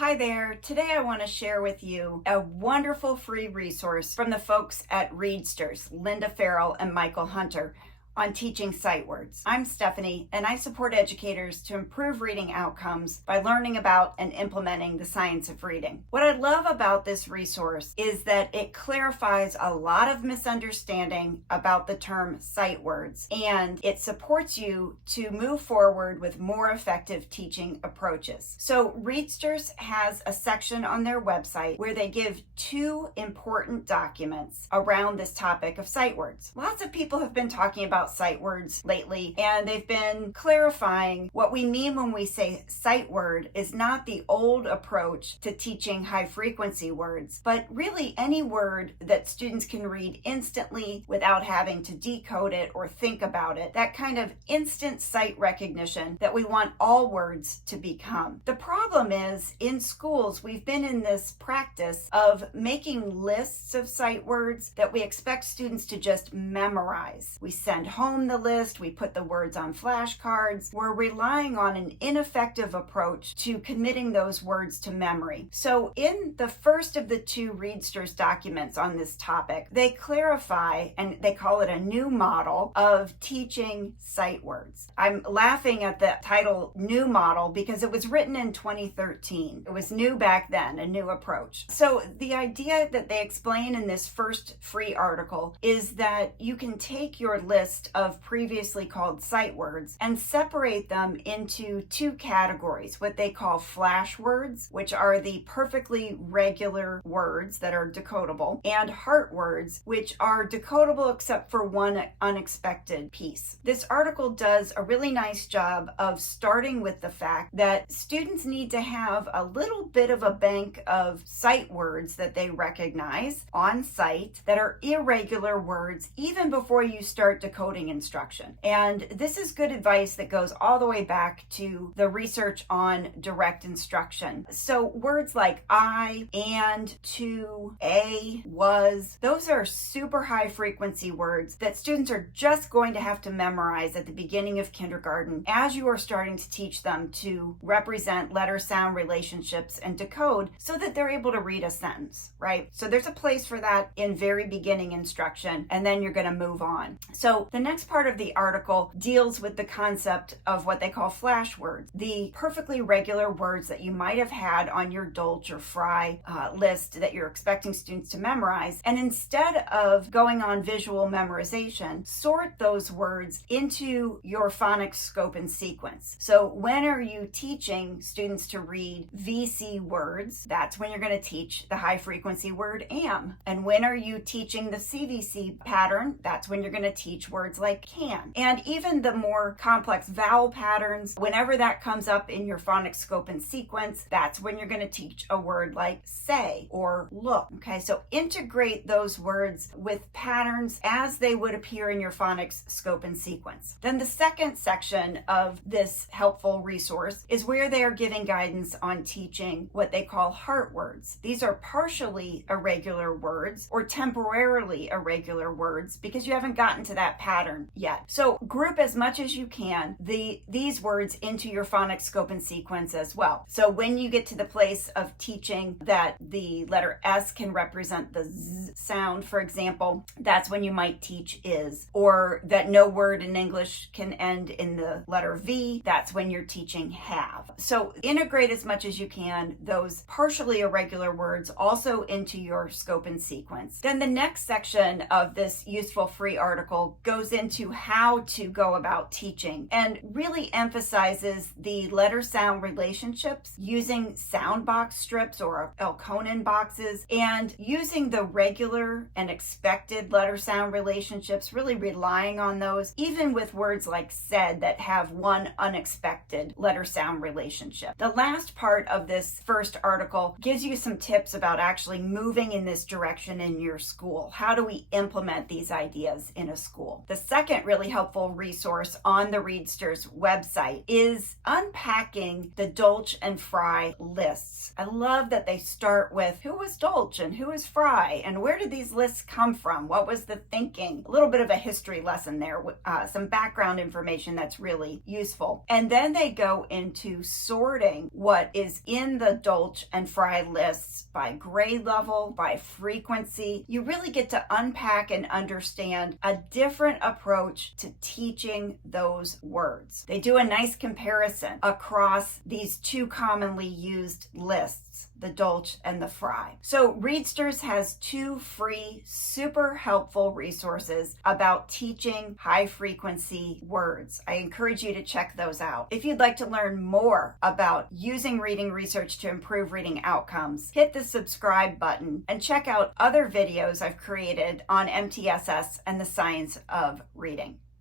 Hi there. Today I want to share with you a wonderful free resource from the folks at Readsters, Linda Farrell and Michael Hunter, on teaching sight words. I'm Stephanie, and I support educators to improve reading outcomes by learning about and implementing the science of reading. What I love about this resource is that it clarifies a lot of misunderstanding about the term sight words, and it supports you to move forward with more effective teaching approaches. So Readsters has a section on their website where they give two important documents around this topic of sight words. Lots of people have been talking about sight words lately, and they've been clarifying what we mean when we say sight word is not the old approach to teaching high frequency words, but really any word that students can read instantly without having to decode it or think about it. That kind of instant sight recognition that we want all words to become. The problem is in schools, we've been in this practice of making lists of sight words that we expect students to just memorize. We send home the list, we put the words on flashcards. We're relying on an ineffective approach to committing those words to memory. So in the first of the two Readsters documents on this topic, they clarify, and they call it a new model of teaching sight words. I'm laughing at the title new model because it was written in 2013. It was new back then, a new approach. So the idea that they explain in this first free article is that you can take your list of previously called sight words and separate them into two categories, what they call flash words, which are the perfectly regular words that are decodable, and heart words, which are decodable except for one unexpected piece. This article does a really nice job of starting with the fact that students need to have a little bit of a bank of sight words that they recognize on sight that are irregular words even before you start decoding instruction. And this is good advice that goes all the way back to the research on direct instruction. So words like I, and, to, a, was, those are super high frequency words that students are just going to have to memorize at the beginning of kindergarten as you are starting to teach them to represent letter-sound relationships and decode so that they're able to read a sentence, right? So there's a place for that in very beginning instruction, and then you're going to move on. So the next part of the article deals with the concept of what they call flash words, the perfectly regular words that you might have had on your Dolch or Fry list that you're expecting students to memorize. And instead of going on visual memorization, sort those words into your phonics scope and sequence. So when are you teaching students to read VC words? That's when you're going to teach the high frequency word am. And when are you teaching the CVC pattern? That's when you're going to teach words like can. And even the more complex vowel patterns, whenever that comes up in your phonics scope and sequence, that's when you're going to teach a word like say or look. Okay, so integrate those words with patterns as they would appear in your phonics scope and sequence. Then the second section of this helpful resource is where they are giving guidance on teaching what they call heart words. These are partially irregular words or temporarily irregular words because you haven't gotten to that pattern yet. So group as much as you can these words into your phonics scope and sequence as well. So when you get to the place of teaching that the letter S can represent the Z sound, for example, that's when you might teach is. Or that no word in English can end in the letter V, that's when you're teaching have. So integrate as much as you can those partially irregular words also into your scope and sequence. Then the next section of this useful free article goes into how to go about teaching and really emphasizes the letter-sound relationships using sound box strips or Elkonin boxes and using the regular and expected letter-sound relationships, really relying on those, even with words like said that have one unexpected letter-sound relationship. The last part of this first article gives you some tips about actually moving in this direction in your school. How do we implement these ideas in a school? The second really helpful resource on the Readsters website is unpacking the Dolch and Fry lists. I love that they start with who was Dolch and who is Fry and where did these lists come from? What was the thinking? A little bit of a history lesson there, some background information that's really useful. And then they go into sorting what is in the Dolch and Fry lists by grade level, by frequency. You really get to unpack and understand a different approach to teaching those words. They do a nice comparison across these two commonly used lists, the Dolch and the Fry. So Readsters has two free, super helpful resources about teaching high frequency words. I encourage you to check those out. If you'd like to learn more about using reading research to improve reading outcomes, hit the subscribe button and check out other videos I've created on MTSS and the science of reading.